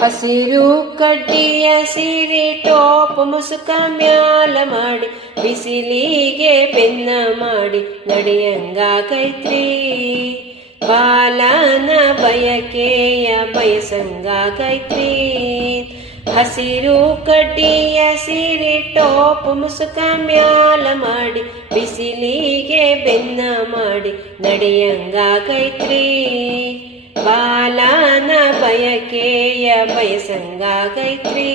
ಹಸಿರು ಕಡ್ಡಿಯ ಸಿರಿ, ಟೋಪ್ ಮುಸುಕ ಮ್ಯಾಲ ಮಾಡಿ, ಬಿಸಿಲಿಗೆ ಬೆನ್ನ ಮಾಡಿ ನಡೆಯಂಗಾಗೈತ್ರಿ ಬಾಲನ ಬಯಕೆಯ ಬಯಸಂಗಾಗೈತ್ರಿ ಹಸಿರು ಕಡ್ಡಿಯ ಸಿರಿ, ಟೋಪ್ ಮುಸುಕ ಮ್ಯಾಲ ಮಾಡಿ, ಬಿಸಿಲಿಗೆ ಬೆನ್ನ ಮಾಡಿ ನಡೆಯಂಗಾಗೈತ್ರಿ ಬಾಲನ ಬಯಕೆಯ ಬಯಸಂಗಾಗೈತ್ರಿ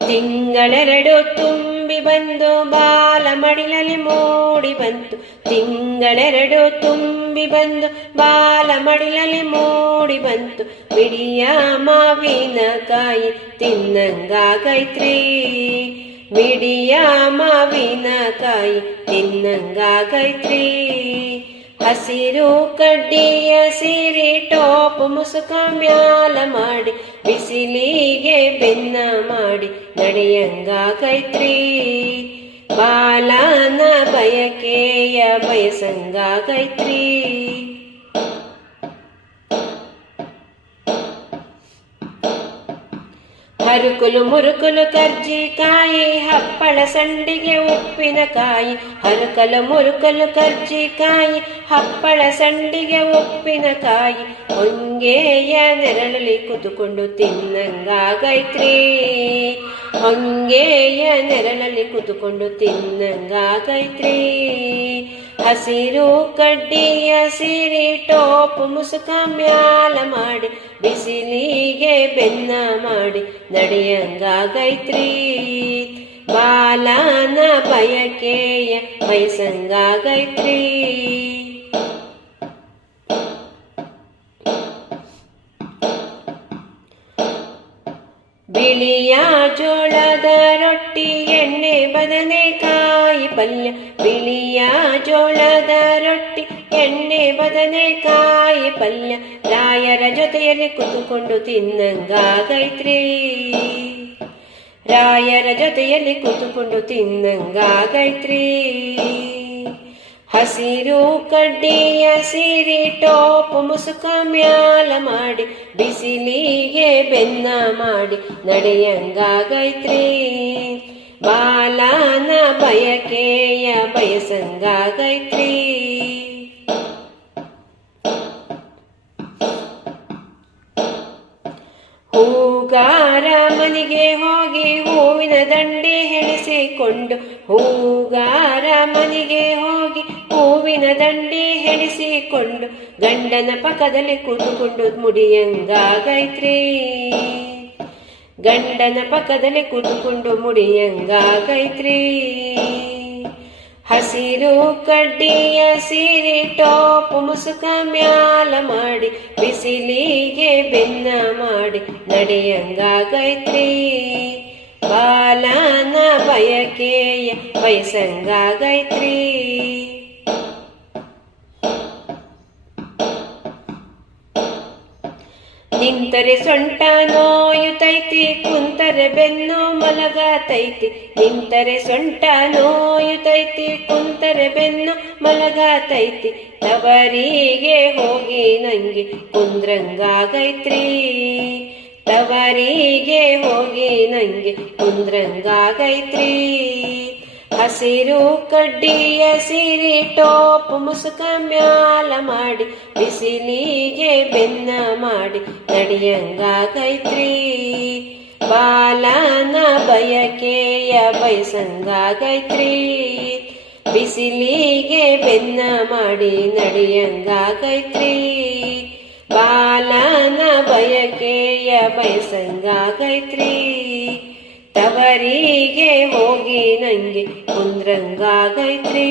ತಿಂಗಳೆರಡು ತುಂಬಿ ಬಂದು ಬಾಲ ಮಡಿಲಲ್ಲಿ ಮೂಡಿ ಬಂತು ತಿಂಗಳೆರಡು ತುಂಬಿ ಬಂದು ಬಾಲ ಮಡಿಲಲ್ಲಿ ಮೂಡಿ ಬಂತು ಬಿಡಿಯ ಮಾವಿನಕಾಯಿ ತಿನ್ನಂಗಾಗೈತ್ರಿ ಬಿಡಿಯ ಮಾವಿನಕಾಯಿ ತಿನ್ನಂಗಾಗೈತ್ರಿ ಹಸಿರು ಕಡ್ಡಿಯ ಸೀರೆ ಟಾಪ್ ಮುಸುಕ ಮ್ಯಾಲ ಮಾಡಿ ಬಿಸಿಲಿಗೆ ಬೆನ್ನ ಮಾಡಿ ನಡೆಯಂಗಾಗೈತ್ರಿ ಬಾಲನ ಬಯಕೆಯ ಬಯಸಂಗಾಗೈತ್ರಿ ಹರುಕುಲು ಮುರುಕುಲು ಕರ್ಜಿಕಾಯಿ ಹಪ್ಪಳ ಸಂಡಿಗೆ ಉಪ್ಪಿನಕಾಯಿ ಹರುಕಲು ಮುರುಕಲು ಕರ್ಜಿಕಾಯಿ ಹಪ್ಪಳ ಸಂಡಿಗೆ ಉಪ್ಪಿನಕಾಯಿ ಹೊಂಗೆಯ ನೆರಳಲ್ಲಿ ಕುದುಕೊಂಡು ತಿನ್ನಂಗಾಗೈತ್ರಿ. ಹೊಂಗೆಯ ನೆರಳಲ್ಲಿ ಕುದುಕೊಂಡು ತಿನ್ನಂಗಾಗೈತ್ರಿ. ಹಸಿರು ಕಡ್ಡಿಯ ಸಿರಿ ಟೋಪ್ ಮುಸುಕ ಮ್ಯಾಲ ಮಾಡಿ ಬಿಸಿಲಿಗೆ ಬೆನ್ನ ಮಾಡಿ ನಡೆಯಂಗಾಗೈತ್ರಿ ಬಾಲನ ಬಯಕೆಯ ಬಯಸಂಗಾಗೈತ್ರಿ ಬಿಳಿಯ ಜೋಳದ ರೊಟ್ಟಿ, ಎಣ್ಣೆ ಬದನೆಕಾಯಿ ಪಲ್ಯ. ಬಿಳಿಯ ಜೋಳದ ರೊಟ್ಟಿ, ಎಣ್ಣೆ ಬದನೆಕಾಯಿ ಪಲ್ಯ. ರಾಯರ ಜೊತೆಯಲ್ಲಿ ಕೂತುಕೊಂಡು ತಿನ್ನಂಗಾಗೈತ್ರಿ. ರಾಯರ ಜೊತೆಯಲ್ಲಿ ಕೂತುಕೊಂಡು ತಿನ್ನಂಗಾಗೈತ್ರಿ. ಹಸಿರು ಕಡ್ಡಿಯ ಹಸಿರಿ ಟಾಪ್ ಮುಸುಕ ಮ್ಯಾಲ ಮಾಡಿ, ಬಿಸಿಲಿಗೆ ಬೆನ್ನ ಮಾಡಿ, ನಡೆಯಂಗಾಗೈತ್ರಿ. ಬಾಲನ ಬಯಕೆಯ ಬಯಸಂಗಾಗೈತ್ರಿ. ಹೂಗಾರ ಮನೆಗೆ ಹೋಗಿ ಹೂವಿನ ದಂಡೆ ಹೆಣಿಸಿಕೊಂಡು, ಹೂಗಾರ ಮನೆಗೆ ಹೋಗಿ ಹೂವಿನ ದಂಡಿ ಹೆಣಿಸಿಕೊಂಡು ಗಂಡನ ಪಕ್ಕದಲ್ಲಿ ಕೂತುಕೊಂಡು ಮುಡಿಯಂಗಾಗೈತ್ರಿ ಗಂಡನ ಪಕ್ಕದಲ್ಲಿ ಕೂತುಕೊಂಡು ಮುಡಿಯಂಗಾಗೈತ್ರಿ ಹಸಿರು ಕಡ್ಡಿಯ ಸೀರೆ ಟಾಪ್ ಮುಸುಕ ಮ್ಯಾಲ ಮಾಡಿ, ಬಿಸಿಲಿಗೆ ಬೆನ್ನ ಮಾಡಿ ನಡೆಯಂಗಾಗೈತ್ರಿ ಬಾಲನ ಬಯಕೆಯ ಬಯಸಂಗಾಗೈತ್ರಿ ನಿಂತರೆ ಸೊಂಟ ನೋಯುತೈತಿ, ಕುಂತರೆ ಬೆನ್ನು ಮಲಗಾತೈತಿ. ನಿಂತರೆ ಸೊಂಟ ನೋಯುತೈತಿ, ಕುಂತರೆ ಬೆನ್ನು ಮಲಗಾತೈತಿ. ತವರಿಗೆ ಹೋಗಿ ನಂಗೆ ಕುಂದ್ರಂಗಾಗೈತ್ರಿ ತವರಿಗೆ ಹೋಗಿ ನಂಗೆ ಕುಂದ್ರಂಗಾಗೈತ್ರಿ ಹಸಿರು ಕಡ್ಡಿಯ ಹಸಿರಿ ಟೋಪ್ ಮುಸುಕ ಮ್ಯಾಲ ಮಾಡಿ, ಬಿಸಿಲಿಗೆ ಬೆನ್ನ ಮಾಡಿ ನಡಿಯಂಗಾಗೈತ್ರಿ ಬಾಲನ ಬಯಕೆಯ ಬಯಸಂಗಾಗೈತ್ರಿ ಬಿಸಿಲಿಗೆ ಬೆನ್ನ ಮಾಡಿ ನಡಿಯಂಗಾಗೈತ್ರಿ ಬಾಲನ ಬಯಕೆಯ ಬಯಸಂಗಾಗೈತ್ರಿ ತವರಿಗೆ ಹೋಗಿ ನಂಗೆ ಕುಂದ್ರಂಗಾಗೈತ್ರಿ.